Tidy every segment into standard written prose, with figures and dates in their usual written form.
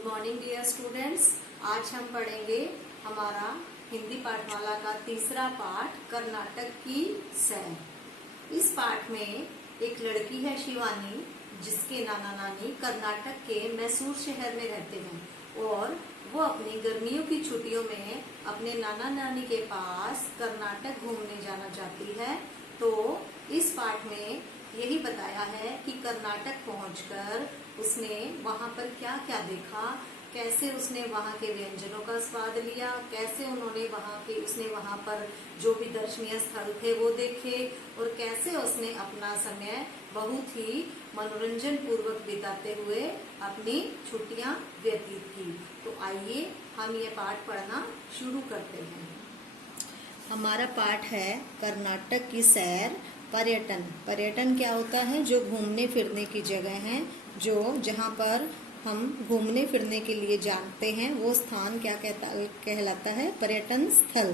Good morning dear students. आज हम पढ़ेंगे हमारा हिंदी पाठमाला का तीसरा पाठ कर्नाटक की सैर। इस पाठ में एक लड़की है शिवानी, जिसके नाना नानी कर्नाटक के मैसूर शहर में रहते हैं और वो अपनी गर्मियों की छुट्टियों में अपने नाना नानी के पास कर्नाटक घूमने जाना चाहती है। तो इस पाठ में यही बताया है कि कर्नाटक पहुंचकर उसने वहां पर क्या क्या देखा, कैसे उसने वहां के व्यंजनों का स्वाद लिया, कैसे उसने वहां पर जो भी दर्शनीय स्थल थे वो देखे और कैसे उसने अपना समय बहुत ही मनोरंजन पूर्वक बिताते हुए अपनी छुट्टियां व्यतीत की। तो आइए हम ये पाठ पढ़ना शुरू करते हैं। हमारा पाठ है कर्नाटक की सैर। पर्यटन। पर्यटन क्या होता है? जो घूमने फिरने की जगह है, जहाँ पर हम घूमने फिरने के लिए जानते हैं, वो स्थान क्या कहलाता है? पर्यटन स्थल।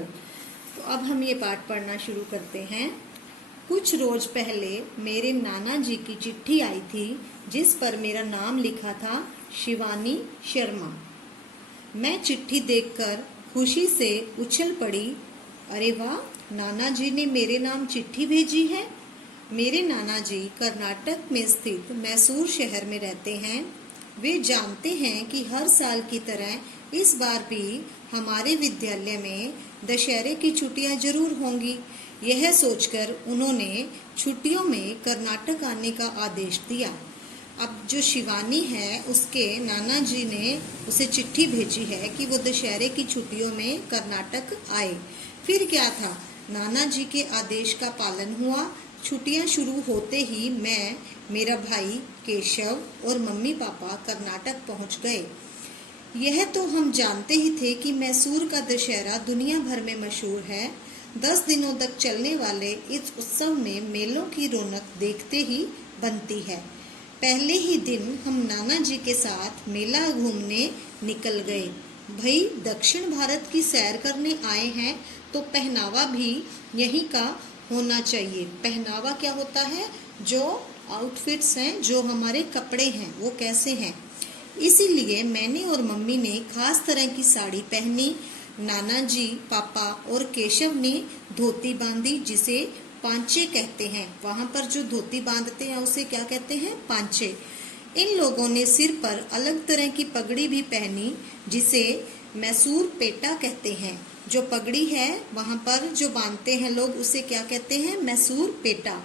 तो अब हम ये पाठ पढ़ना शुरू करते हैं। कुछ रोज पहले मेरे नाना जी की चिट्ठी आई थी, जिस पर मेरा नाम लिखा था शिवानी शर्मा। मैं चिट्ठी देखकर खुशी से उछल पड़ी। अरे वाह, नाना जी ने मेरे नाम चिट्ठी भेजी है। मेरे नाना जी कर्नाटक में स्थित मैसूर शहर में रहते हैं। वे जानते हैं कि हर साल की तरह इस बार भी हमारे विद्यालय में दशहरे की छुट्टियां जरूर होंगी। यह सोचकर उन्होंने छुट्टियों में कर्नाटक आने का आदेश दिया। अब जो शिवानी है, उसके नाना जी ने उसे चिट्ठी भेजी है कि वो दशहरे की छुट्टियों में कर्नाटक आए। फिर क्या था, नाना जी के आदेश का पालन हुआ। छुट्टियां शुरू होते ही मैं, मेरा भाई केशव और मम्मी पापा कर्नाटक पहुंच गए। यह तो हम जानते ही थे कि मैसूर का दशहरा दुनिया भर में मशहूर है। 10 दिनों तक चलने वाले इस उत्सव में मेलों की रौनक देखते ही बनती है। पहले ही दिन हम नाना जी के साथ मेला घूमने निकल गए। भाई, दक्षिण भारत की सैर करने आए हैं तो पहनावा भी यहीं का होना चाहिए। पहनावा क्या होता है? जो आउटफिट्स हैं, जो हमारे कपड़े हैं, वो कैसे हैं। इसीलिए मैंने और मम्मी ने खास तरह की साड़ी पहनी। नाना जी, पापा और केशव ने धोती बांधी, जिसे पांचे कहते हैं। वहाँ पर जो धोती बांधते हैं उसे क्या कहते हैं? पांचे। इन लोगों ने सिर पर अलग तरह की पगड़ी भी पहनी, जिसे मैसूर पेटा कहते हैं। जो पगड़ी है वहाँ पर जो बांधते हैं लोग, उसे क्या कहते हैं? मैसूर पेटा।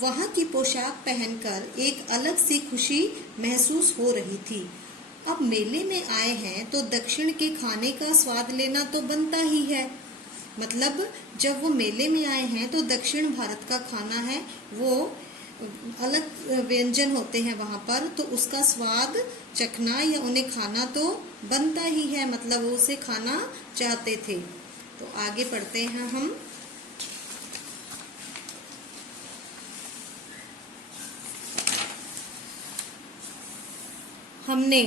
वहाँ की पोशाक पहनकर एक अलग सी खुशी महसूस हो रही थी। अब मेले में आए हैं तो दक्षिण के खाने का स्वाद लेना तो बनता ही है। मतलब जब वो मेले में आए हैं तो दक्षिण भारत का खाना है, वो अलग व्यंजन होते हैं वहाँ पर, तो उसका स्वाद चखना या उन्हें खाना तो बनता ही है। मतलब वो उसे खाना चाहते थे। तो आगे पढ़ते हैं हम। हमने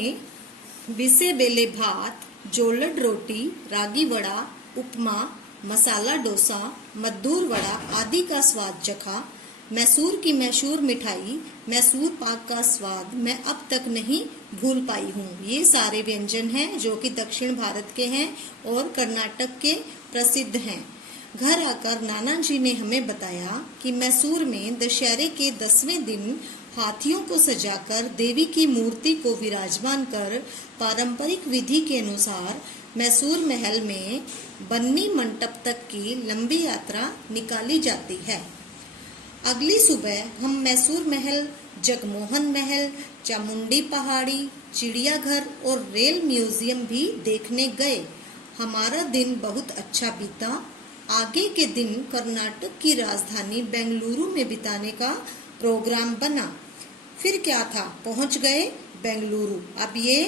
बिसे बेले भात, जोलड रोटी, रागी वड़ा, उपमा, मसाला डोसा, मद्दूर वड़ा आदि का स्वाद चखा। मैसूर की मशहूर मिठाई मैसूर पाक का स्वाद मैं अब तक नहीं भूल पाई हूँ। ये सारे व्यंजन हैं जो कि दक्षिण भारत के हैं और कर्नाटक के प्रसिद्ध हैं। घर आकर नाना जी ने हमें बताया कि मैसूर में दशहरे के 10वें दिन हाथियों को सजाकर देवी की मूर्ति को विराजमान कर पारंपरिक विधि के अनुसार मैसूर महल में बन्नी मंटप तक की लंबी यात्रा निकाली जाती है। अगली सुबह हम मैसूर महल, जगमोहन महल, चामुंडी पहाड़ी, चिड़ियाघर और रेल म्यूजियम भी देखने गए। हमारा दिन बहुत अच्छा बीता। आगे के दिन कर्नाटक की राजधानी बेंगलुरु में बिताने का प्रोग्राम बना। फिर क्या था, पहुंच गए बेंगलुरु। अब ये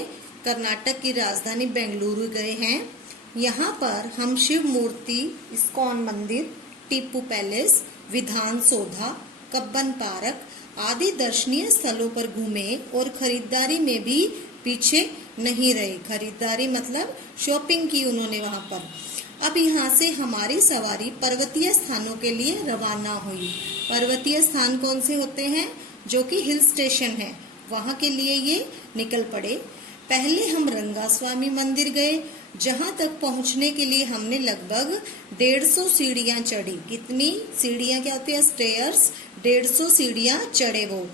कर्नाटक की राजधानी बेंगलुरु गए हैं। यहाँ पर हम शिव मूर्ति, इस्कॉन मंदिर, टीपू पैलेस, विधान सौधा, कब्बन पार्क आदि दर्शनीय स्थलों पर घूमे और खरीदारी में भी पीछे नहीं रहे। खरीदारी मतलब शॉपिंग की उन्होंने वहाँ पर। अब यहाँ से हमारी सवारी पर्वतीय स्थानों के लिए रवाना हुई। पर्वतीय स्थान कौन से होते हैं? जो कि हिल स्टेशन है, वहाँ के लिए ये निकल पड़े। पहले हम रंगास्वामी मंदिर गए, जहां तक पहुंचने के लिए हमने लगभग 150 सीढ़ियां चढ़ी। कितनी सीढ़ियां क्या होती है? स्टेयर्स। 150 सीढ़ियां चढ़े वो।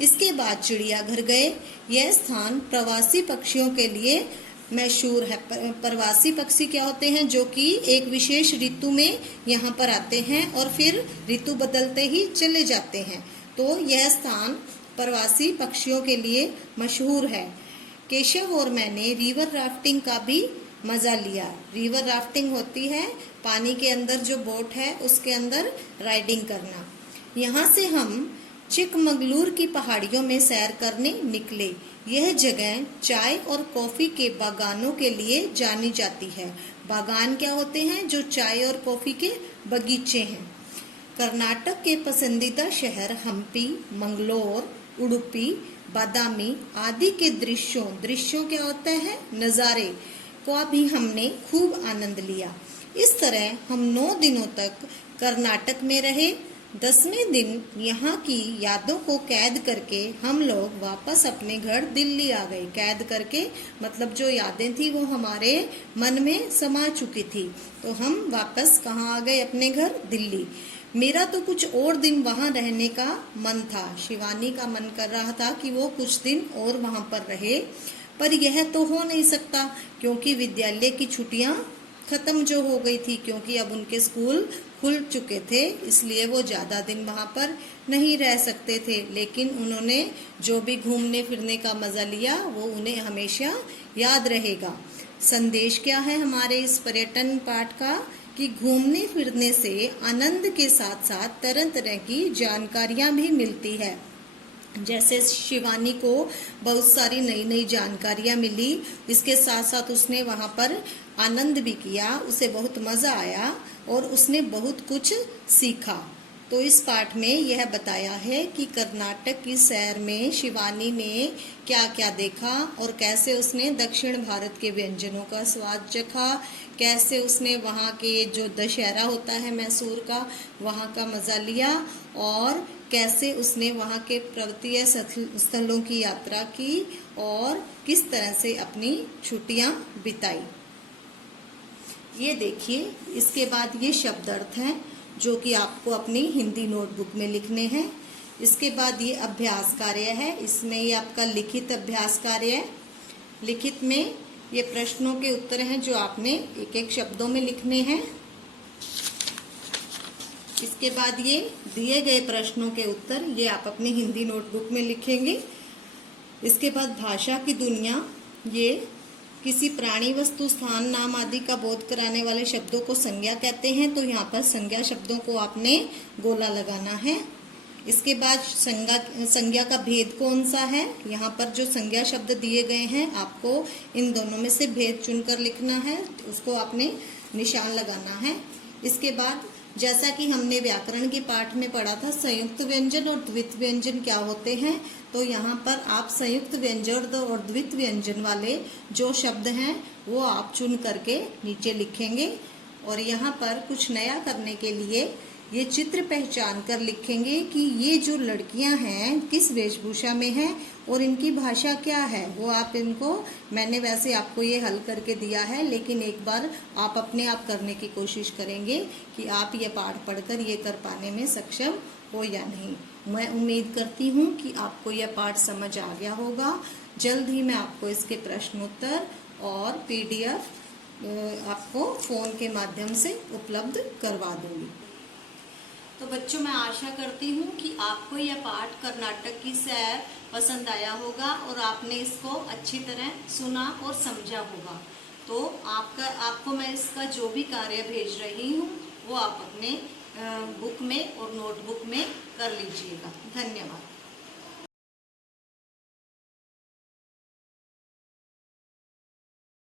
इसके बाद चिड़ियाघर गए। यह स्थान प्रवासी पक्षियों के लिए मशहूर है। प्रवासी पक्षी क्या होते हैं? जो कि एक विशेष ऋतु में यहाँ पर आते हैं और फिर ऋतु बदलते ही चले जाते हैं। तो यह स्थान प्रवासी पक्षियों के लिए मशहूर है। केशव और मैंने रिवर राफ्टिंग का भी मजा लिया। रिवर राफ्टिंग होती है पानी के अंदर जो बोट है उसके अंदर राइडिंग करना। यहाँ से हम चिकमगलूर की पहाड़ियों में सैर करने निकले। यह जगह चाय और कॉफी के बागानों के लिए जानी जाती है। बागान क्या होते हैं? जो चाय और कॉफी के बगीचे हैं। कर्नाटक के पसंदीदा शहर हम्पी, मंगलोर, उडुपी, बादामी आदि के दृश्यों क्या होता है? नज़ारे को भी हमने खूब आनंद लिया। इस तरह हम 9 दिनों तक कर्नाटक में रहे। 10वें दिन यहाँ की यादों को कैद करके हम लोग वापस अपने घर दिल्ली आ गए। कैद करके मतलब जो यादें थी वो हमारे मन में समा चुकी थी। तो हम वापस कहाँ आ गए? अपने घर दिल्ली। मेरा तो कुछ और दिन वहाँ रहने का मन था। शिवानी का मन कर रहा था कि वो कुछ दिन और वहाँ पर रहे, पर यह तो हो नहीं सकता क्योंकि विद्यालय की छुट्टियाँ खत्म जो हो गई थी, क्योंकि अब उनके स्कूल खुल चुके थे, इसलिए वो ज़्यादा दिन वहाँ पर नहीं रह सकते थे। लेकिन उन्होंने जो भी घूमने फिरने का मज़ा लिया वो उन्हें हमेशा याद रहेगा। संदेश क्या है हमारे इस पर्यटन पाठ का? कि घूमने फिरने से आनंद के साथ साथ तरह तरह की जानकारियाँ भी मिलती है। जैसे शिवानी को बहुत सारी नई नई जानकारियाँ मिली, इसके साथ साथ उसने वहाँ पर आनंद भी किया, उसे बहुत मज़ा आया और उसने बहुत कुछ सीखा। तो इस पाठ में यह बताया है कि कर्नाटक की सैर में शिवानी ने क्या क्या देखा और कैसे उसने दक्षिण भारत के व्यंजनों का स्वाद चखा, कैसे उसने वहाँ के जो दशहरा होता है मैसूर का, वहाँ का मज़ा लिया और कैसे उसने वहाँ के पर्वतीय स्थलों की यात्रा की और किस तरह से अपनी छुट्टियाँ बिताई। ये देखिए, इसके बाद ये शब्द अर्थ हैं जो कि आपको अपनी हिंदी नोटबुक में लिखने हैं। इसके बाद ये अभ्यास कार्य है, इसमें ये आपका लिखित अभ्यास कार्य है। लिखित में ये प्रश्नों के उत्तर हैं जो आपने एक एक शब्दों में लिखने हैं। इसके बाद ये दिए गए प्रश्नों के उत्तर ये आप अपनी हिंदी नोटबुक में लिखेंगे। इसके बाद भाषा की दुनिया, ये किसी प्राणी, वस्तु, स्थान, नाम आदि का बोध कराने वाले शब्दों को संज्ञा कहते हैं। तो यहाँ पर संज्ञा शब्दों को आपने गोला लगाना है। इसके बाद संज्ञा का भेद कौन सा है? यहाँ पर जो संज्ञा शब्द दिए गए हैं आपको इन दोनों में से भेद चुनकर लिखना है, उसको आपने निशान लगाना है। इसके बाद जैसा कि हमने व्याकरण के पाठ में पढ़ा था, संयुक्त व्यंजन और द्वित व्यंजन क्या होते हैं, तो यहाँ पर आप संयुक्त व्यंजन और द्वित व्यंजन वाले जो शब्द हैं वो आप चुन करके नीचे लिखेंगे। और यहाँ पर कुछ नया करने के लिए ये चित्र पहचान कर लिखेंगे कि ये जो लड़कियां हैं किस वेशभूषा में हैं और इनकी भाषा क्या है। वो आप इनको, मैंने वैसे आपको ये हल करके दिया है, लेकिन एक बार आप अपने आप करने की कोशिश करेंगे कि आप ये पाठ पढ़कर ये कर पाने में सक्षम हो या नहीं। मैं उम्मीद करती हूँ कि आपको यह पाठ समझ आ गया होगा। जल्द ही मैं आपको इसके प्रश्नोत्तर और PDF आपको फ़ोन के माध्यम से उपलब्ध करवा दूँगी। तो बच्चों, मैं आशा करती हूँ कि आपको यह पाठ कर्नाटक की सैर पसंद आया होगा और आपने इसको अच्छी तरह सुना और समझा होगा। तो आपको मैं इसका जो भी कार्य भेज रही हूँ वो आप अपने बुक में और नोटबुक में कर लीजिएगा। धन्यवाद।